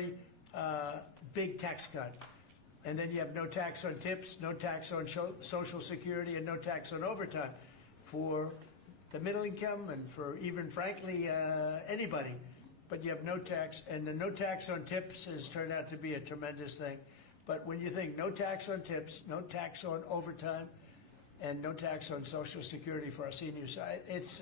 very big tax cut. And then you have no tax on tips, no tax on Social Security, and no tax on overtime for the middle income and for even, frankly, anybody. But you have no tax, and the no tax on tips has turned out to be a tremendous thing. But when you think no tax on tips, no tax on overtime, and no tax on Social Security for our seniors, it's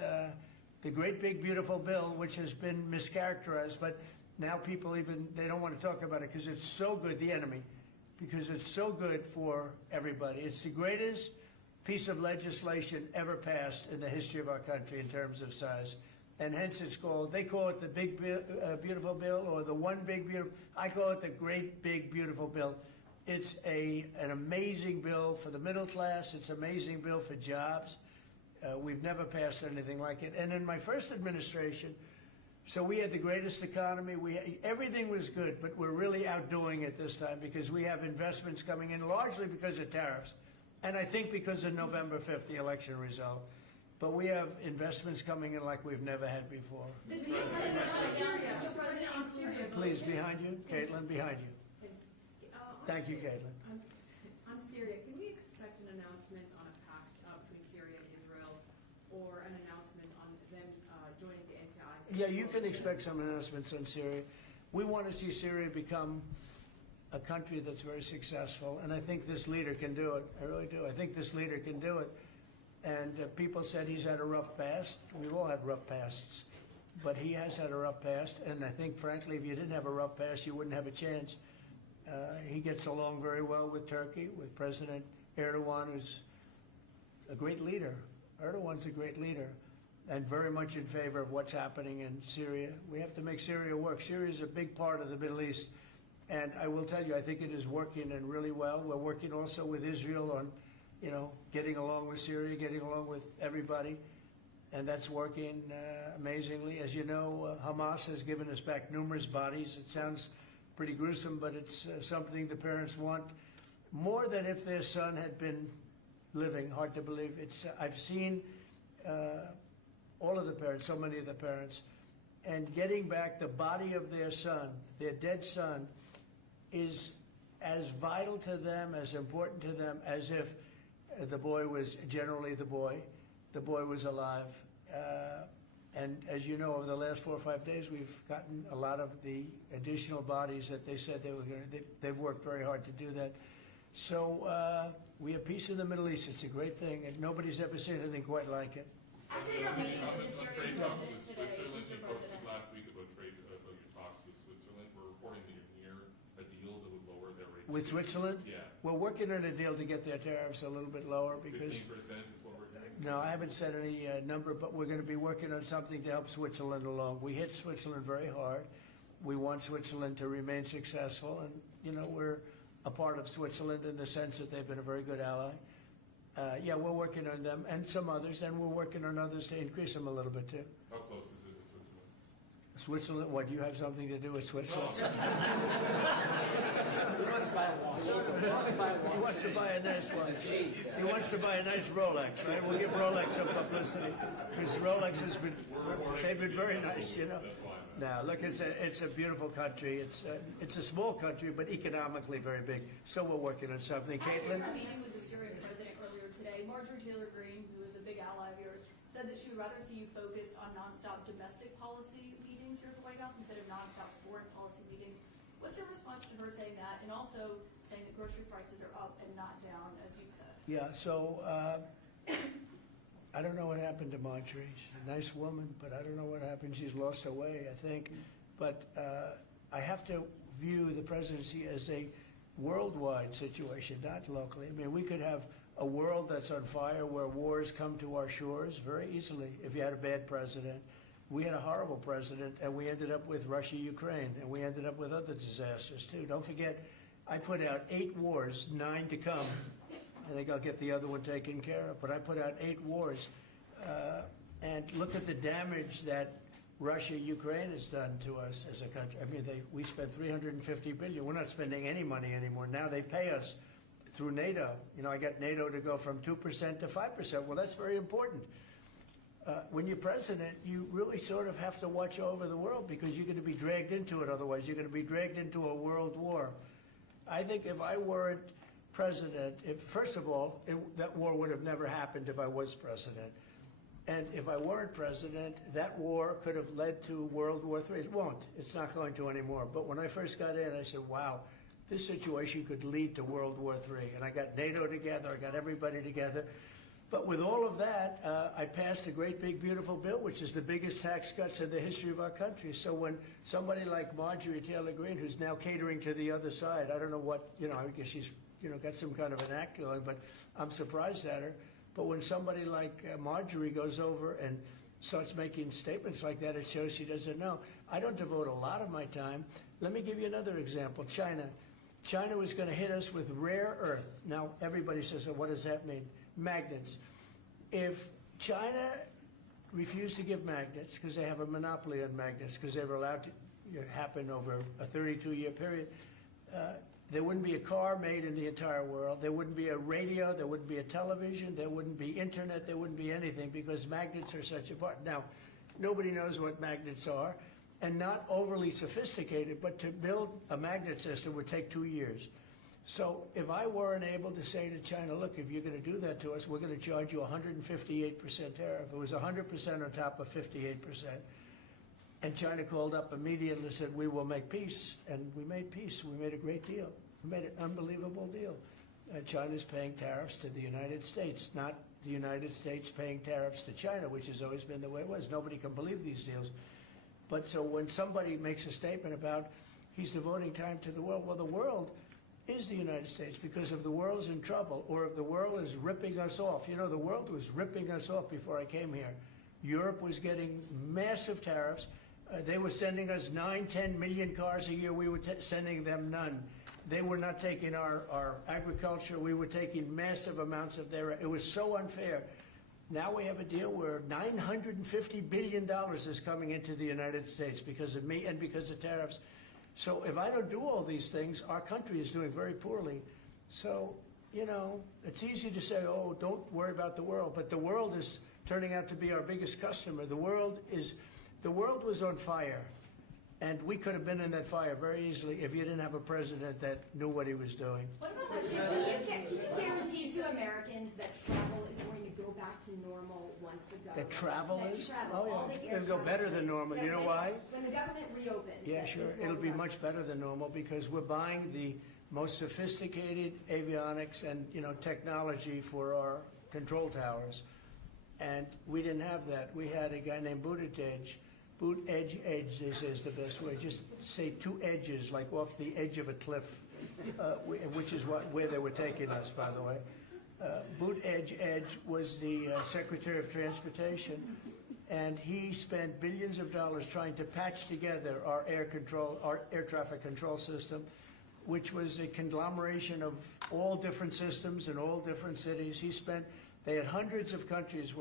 the great big beautiful bill, which has been mischaracterized, but now people they don't want to talk about it because it's so good, the enemy, because it's so good for everybody. It's the greatest piece of legislation ever passed in the history of our country in terms of size. And hence it's called, they call it the big beautiful bill or the one big beautiful, I call it the great big beautiful bill. It's an amazing bill for the middle class. It's an amazing bill for jobs. We've never passed anything like it. And in my first administration, so we had the greatest economy. Everything was good, but we're really outdoing it this time because we have investments coming in largely because of tariffs. And I think because of November 5th, the election result. But we have investments coming in like we've never had before. The deal Mr. President in Syria. Please, behind you. Caitlin, behind you. Thank you, Caitlin. On Syria, can we expect an announcement on a pact between Syria and Israel or an announcement on them joining the anti-ISIS? Yeah, you can expect some announcements on Syria. We want to see Syria become a country that's very successful, and I think this leader can do it. I really do. I think this leader can do it. And people said he's had a rough past. We've all had rough pasts, but he has had a rough past, and I think, frankly, if you didn't have a rough past, you wouldn't have a chance. He gets along very well with Turkey, with President Erdogan, who's a great leader. Erdogan's a great leader and very much in favor of what's happening in Syria. We have to make Syria work. Syria is a big part of the Middle East. And I will tell you, I think it is working and really well. We're working also with Israel on, getting along with Syria, getting along with everybody. And that's working amazingly. As you know, Hamas has given us back numerous bodies. It sounds pretty gruesome, but it's something the parents want more than if their son had been living. Hard to believe. I've seen all of the parents, so many of the parents, and getting back the body of their son, their dead son, is as vital to them, as important to them, as if the boy was generally the boy was alive. And as you know, over the last 4 or 5 days, we've gotten a lot of the additional bodies that they said they were going to. They've worked very hard to do that. So we have peace in the Middle East. It's a great thing, and nobody's ever seen anything quite like it. After your meeting with the Syrian president today, Mr. President. Last week about your talks with Switzerland. We're reporting that you're near a deal that would lower their rate. With Switzerland? Yeah. We're working on a deal to get their tariffs a little bit lower because. 15% is what we're doing. No, I haven't said any number, but we're going to be working on something to help Switzerland along. We hit Switzerland very hard. We want Switzerland to remain successful, and we're a part of Switzerland in the sense that they've been a very good ally. Yeah, we're working on them and some others, and we're working on others to increase them a little bit too. How close is it to Switzerland? Switzerland? What, do you have something to do with Switzerland? No. He wants to buy a watch. He wants to buy a nice one. He wants to buy a nice Rolex, right? We'll give Rolex some publicity because Rolex has been, they've been very nice, Now, look, it's a beautiful country. It's a small country, but economically very big. So we're working on something. Caitlin? After your meeting with the Syrian president earlier today, Marjorie Taylor Greene, who is a big ally of yours, said that she would rather see you focused on nonstop domestic policy meetings here at the White House instead of nonstop foreign policy meetings. What's your response to her saying that, and also saying that grocery prices are up and not down, as you said? Yeah, so I don't know what happened to Marjorie. She's a nice woman, but I don't know what happened. She's lost her way, I think. But I have to view the presidency as a worldwide situation, not locally. I mean, we could have a world that's on fire where wars come to our shores very easily if you had a bad president. We had a horrible president, and we ended up with Russia, Ukraine, and we ended up with other disasters, too. Don't forget, I put out 8 wars, 9 to come. I think I'll get the other one taken care of, but I put out 8 wars. And look at the damage that Russia, Ukraine has done to us as a country. I mean, we spent $350 billion. We're not spending any money anymore. Now they pay us through NATO. I got NATO to go from 2% to 5%. Well, that's very important. when you're president, you really sort of have to watch over the world because you're going to be dragged into it otherwise. You're going to be dragged into a world war. I think if I weren't president, first of all, that war would have never happened if I was president. And if I weren't president, that war could have led to World War III. It won't. It's not going to anymore. But when I first got in, I said, wow, this situation could lead to World War III. And I got NATO together. I got everybody together. But with all of that, I passed a great, big, beautiful bill, which is the biggest tax cuts in the history of our country. So when somebody like Marjorie Taylor Greene, who's now catering to the other side, I don't know what, I guess she's, got some kind of an act going, but I'm surprised at her. But when somebody like Marjorie goes over and starts making statements like that, it shows she doesn't know. I don't devote a lot of my time. Let me give you another example. China. China was going to hit us with rare earth. Now, everybody says, well, what does that mean? Magnets. If China refused to give magnets, because they have a monopoly on magnets, because they were allowed to happen over a 32-year period, there wouldn't be a car made in the entire world. There wouldn't be a radio. There wouldn't be a television. There wouldn't be internet. There wouldn't be anything because magnets are such a part. Now, nobody knows what magnets are, and not overly sophisticated, but to build a magnet system would take 2 years. So if I weren't able to say to China, look, if you're going to do that to us, we're going to charge you 158% tariff. It was 100% on top of 58%. And China called up immediately and said, we will make peace. And we made peace. We made a great deal. We made an unbelievable deal. China's paying tariffs to the United States, not the United States paying tariffs to China, which has always been the way it was. Nobody can believe these deals. But so when somebody makes a statement about he's devoting time to the world, well, the world is the United States, because if the world's in trouble or if the world is ripping us off, the world was ripping us off before I came here. Europe was getting massive tariffs. They were sending us 9-10 million cars a year. We were sending them none. They were not taking our agriculture. We were taking massive amounts of their. It was so unfair. Now we have a deal where $950 billion is coming into the United States because of me and because of tariffs. So if I don't do all these things, our country is doing very poorly. So, it's easy to say, oh, don't worry about the world. But the world is turning out to be our biggest customer. The world was on fire. And we could have been in that fire very easily if you didn't have a president that knew what he was doing. What's the question? Can you guarantee to Americans that travel is going to go back to normal once the government... That travel is? Travel, Oh, yeah. It'll go better than normal. You know why? When the government reopens. Yeah, sure. It'll be much better than normal because we're buying the most sophisticated avionics and, technology for our control towers. And we didn't have that. We had a guy named Buttigieg. Edge, they say is the best way. Just say two edges, like off the edge of a cliff, which is where they were taking us, by the way. Buttigieg was the Secretary of Transportation, and he spent billions of dollars trying to patch together our air traffic control system, which was a conglomeration of all different systems in all different cities. They had hundreds of companies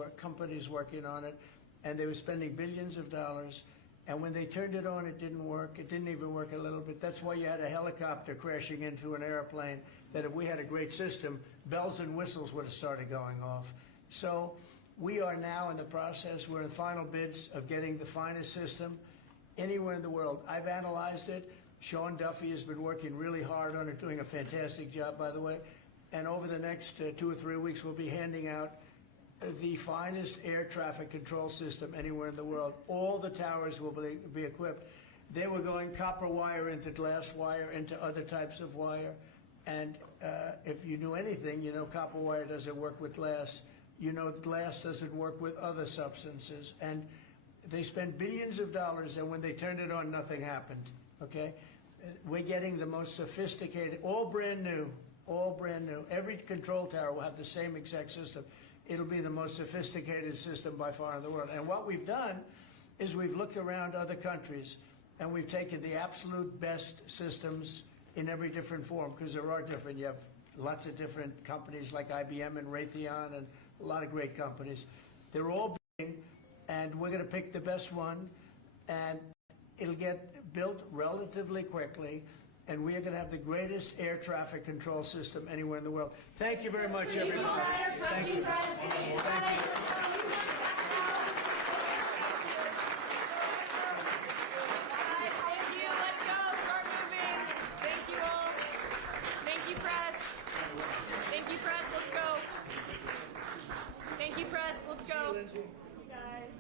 working on it. And they were spending billions of dollars. And when they turned it on, it didn't work. It didn't even work a little bit. That's why you had a helicopter crashing into an airplane, that if we had a great system, bells and whistles would have started going off. So we are now in the process. We're in final bids of getting the finest system anywhere in the world. I've analyzed it. Sean Duffy has been working really hard on it, doing a fantastic job, by the way. And over the next 2 or 3 weeks, we'll be handing out the finest air traffic control system anywhere in the world. All the towers will be equipped. They were going copper wire into glass wire into other types of wire. And if you knew anything, copper wire doesn't work with glass. Glass doesn't work with other substances. And they spent billions of dollars, and when they turned it on, nothing happened, okay? We're getting the most sophisticated, all brand new. Every control tower will have the same exact system. It'll be the most sophisticated system by far in the world. And what we've done is we've looked around other countries and we've taken the absolute best systems in every different form, because there are different. You have lots of different companies like IBM and Raytheon and a lot of great companies. They're all big, and we're going to pick the best one, and it'll get built relatively quickly. And we are going to have the greatest air traffic control system anywhere in the world. Thank you very much, everybody. Thank you. Let's go. Lindsay. You guys.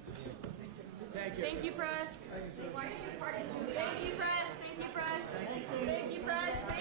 Thank you. Thank you, press. Why did you party, Julia? Thank you, press. Thank you, press. Thank you, press.